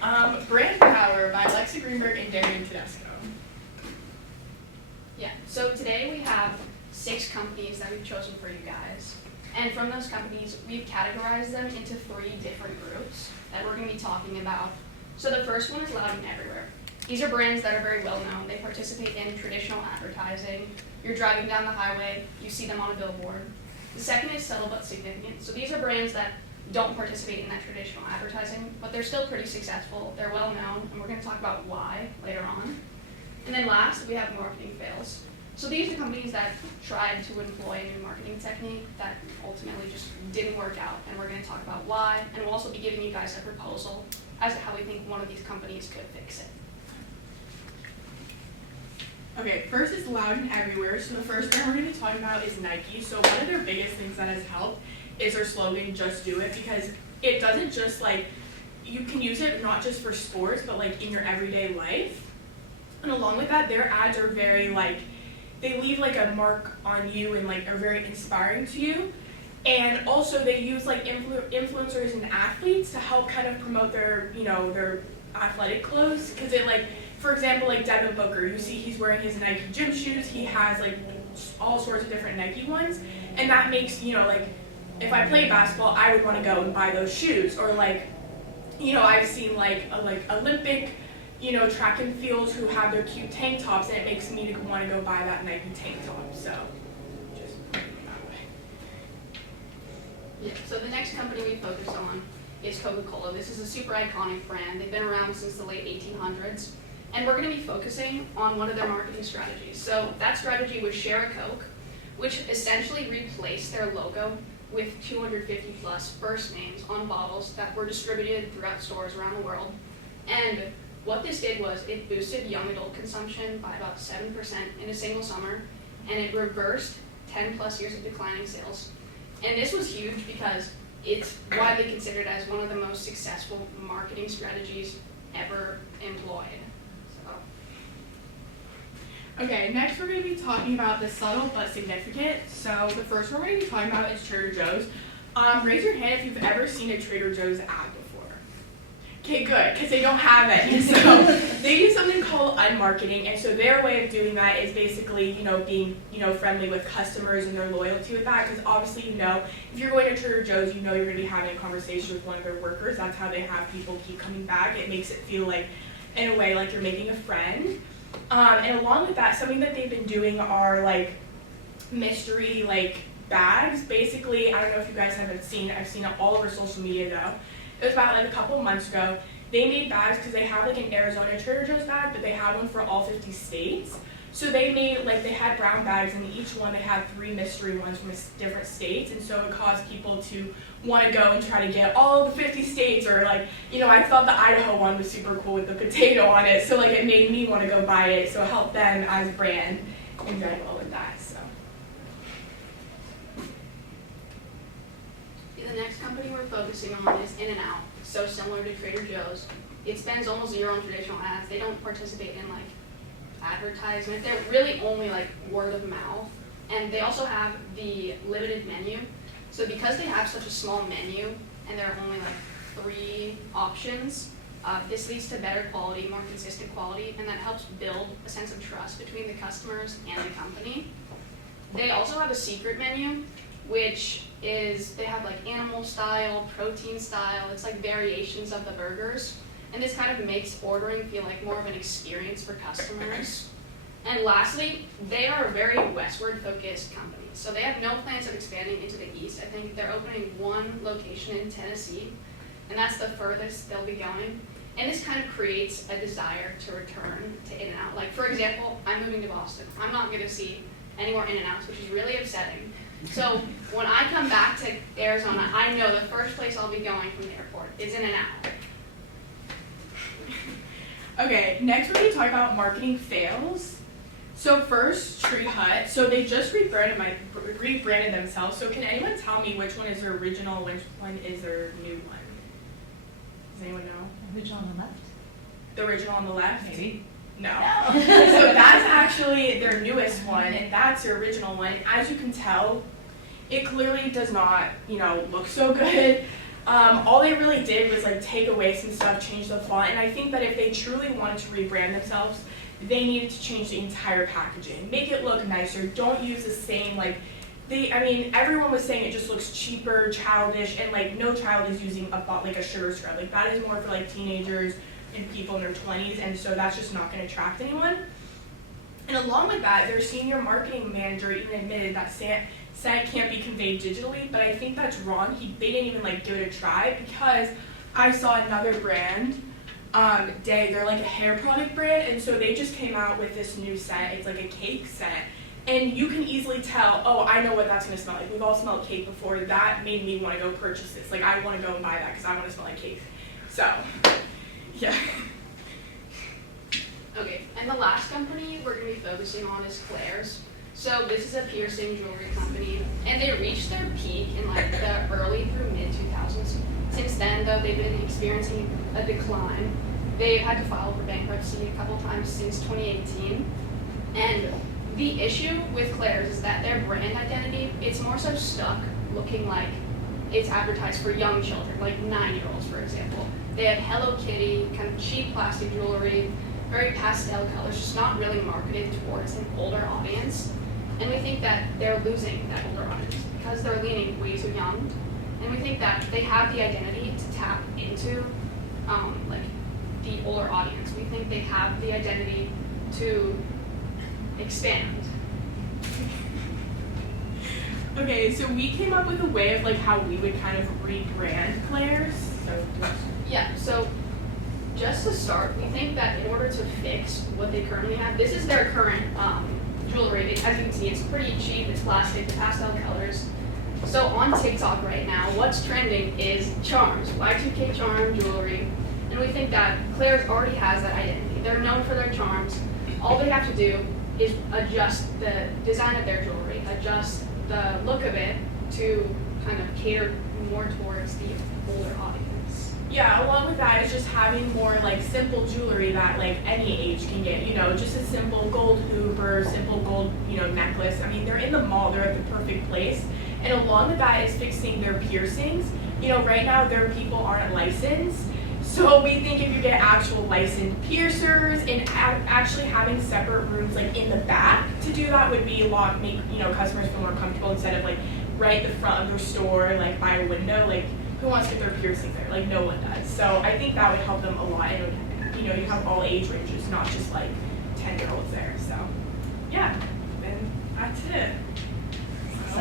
Brand Power by Greenberg and Darian Tedesco. Yeah, so today we have 6 companies that we've chosen for you guys. And from those companies, we've categorized them into 3 different groups that we're going to be talking about. So the first one is Loud and Everywhere. These are brands that are very well known. They participate in traditional advertising. You're driving down the highway, you see them on a billboard. The second is Subtle but Significant. So these are brands that don't participate in that traditional advertising, but they're still pretty successful. They're well known, and we're going to talk about why later on. And then last, we have Marketing Fails. So these are companies that tried to employ a new marketing technique that ultimately just didn't work out, and we're going to talk about why, and we'll also be giving you guys a proposal as to how we think one of these companies could fix it. Okay, first is Loud and Everywhere. So the first brand we're going to be talking about is Nike. So one of their biggest things that has helped is their slogan, "Just Do It," because it doesn't just you can use it not just for sports, but in your everyday life. And along with that, their ads are very they leave a mark on you and are very inspiring to you. And also they use influencers and athletes to help kind of promote their their athletic clothes, because it for example, Devin Booker, you see he's wearing his Nike gym shoes. He has all sorts of different Nike ones, and that makes if I play basketball, I would want to go and buy those shoes. Or I've seen Olympic track and fields who have their cute tank tops, and it makes me want to go buy that Nike tank top. So just put it that way. Yeah, so the next company we focus on is Coca-Cola. This is a super iconic brand. They've been around since the late 1800s. And we're going to be focusing on one of their marketing strategies. So that strategy was Share a Coke, which essentially replaced their logo with 250 plus first names on bottles that were distributed throughout stores around the world. And what this did was it boosted young adult consumption by about 7% in a single summer, and it reversed 10 plus years of declining sales. And this was huge because it's widely considered as one of the most successful marketing strategies ever employed. Okay, next we're going to be talking about the Subtle but Significant. So the first one we're going to be talking about is Trader Joe's. Raise your hand if you've ever seen a Trader Joe's ad before. Okay, good, because they don't have any. So they do something called unmarketing, and so their way of doing that is basically, being, friendly with customers and their loyalty with that, because obviously, if you're going to Trader Joe's, you're going to be having a conversation with one of their workers. That's how they have people keep coming back. It makes it feel in a way, you're making a friend. And along with that, something that they've been doing are mystery bags. Basically, I don't know if you guys haven't seen it. I've seen it all over social media though. It was about a couple months ago. They made bags because they have an Arizona Trader Joe's bag, but they have one for all 50 states. So they made they had brown bags, and each one they had 3 mystery ones from different states, and so it caused people to want to go and try to get all the 50 states, or I thought the Idaho one was super cool with the potato on it, so it made me want to go buy it, so it helped them as a brand in general with that. So the next company we're focusing on is In-N-Out. So similar to Trader Joe's, it spends almost zero on traditional ads. They don't participate in advertisement. They're really only word of mouth, and they also have the limited menu. So because they have such a small menu and there are only 3 options, this leads to better quality, more consistent quality, and that helps build a sense of trust between the customers and the company. They also have a secret menu, which is they have animal style, protein style. It's variations of the burgers. And this kind of makes ordering feel more of an experience for customers. And lastly, they are a very westward-focused company. So they have no plans of expanding into the east. I think they're opening 1 location in Tennessee, and that's the furthest they'll be going. And this kind of creates a desire to return to In-N-Out. For example, I'm moving to Boston. I'm not going to see any more In-N-Outs, which is really upsetting. So when I come back to Arizona, I know the first place I'll be going from the airport is In-N-Out. Okay, next we're going to talk about marketing fails. So first, Tree Hut. So they just rebranded themselves. So can anyone tell me which one is their original, which one is their new one? Does anyone know? Original on the left? The original on the left? Maybe. No. So that's actually their newest one, and that's their original one. As you can tell, it clearly does not, look so good. All they really did was like take away some stuff, change the font, and I think that if they truly wanted to rebrand themselves, they needed to change the entire packaging, make it look nicer. Don't use the same everyone was saying it just looks cheaper, childish, and like no child is using a sugar scrub. Like that is more for like teenagers and people in their 20s, and so that's just not going to attract anyone. And along with that, their senior marketing manager even admitted that scent can't be conveyed digitally, but I think that's wrong. They didn't even like give it a try, because I saw another brand, they're like a hair product brand, and so they just came out with this new scent. It's like a cake scent, and you can easily tell, oh, I know what that's going to smell like. We've all smelled cake before. That made me want to go purchase this. Like, I want to go and buy that because I want to smell like cake. So, yeah. Okay, and the last company we're going to be focusing on is Claire's. So this is a piercing jewelry company, and they reached their peak in like the early through mid-2000s. Since then, though, they've been experiencing a decline. They've had to file for bankruptcy a couple times since 2018. And the issue with Claire's is that their brand identity, it's more so stuck looking like it's advertised for young children, like 9-year-olds, for example. They have Hello Kitty, kind of cheap plastic jewelry, very pastel colors, just not really marketed towards an older audience. And we think that they're losing that older audience because they're leaning way too young. And we think that they have the identity to tap into like the older audience. We think they have the identity to expand. Okay, so we came up with a way of like how we would kind of rebrand Claire's. Yeah, so just to start, we think that in order to fix what they currently have, this is their current jewelry. As you can see, it's pretty cheap, it's plastic, the pastel colors. So on TikTok right now, what's trending is charms, Y2K charm jewelry. And we think that Claire's already has that identity. They're known for their charms. All they have to do is adjust the design of their jewelry, adjust the look of it to kind of cater more towards the older audience. Yeah, along with that is just having more like simple jewelry that like any age can get, just a simple gold hoop or simple gold, necklace. I mean, they're in the mall, they're at the perfect place. And along with that is fixing their piercings. Right now their people aren't licensed. So we think if you get actual licensed piercers and actually having separate rooms like in the back to do that would be make customers feel more comfortable instead of like right at the front of their store, like by a window. Like, who wants to get their piercings there? Like, no one does. So I think that would help them a lot. And you have all age ranges, not just like 10-year-olds there. So yeah, and that's it. So,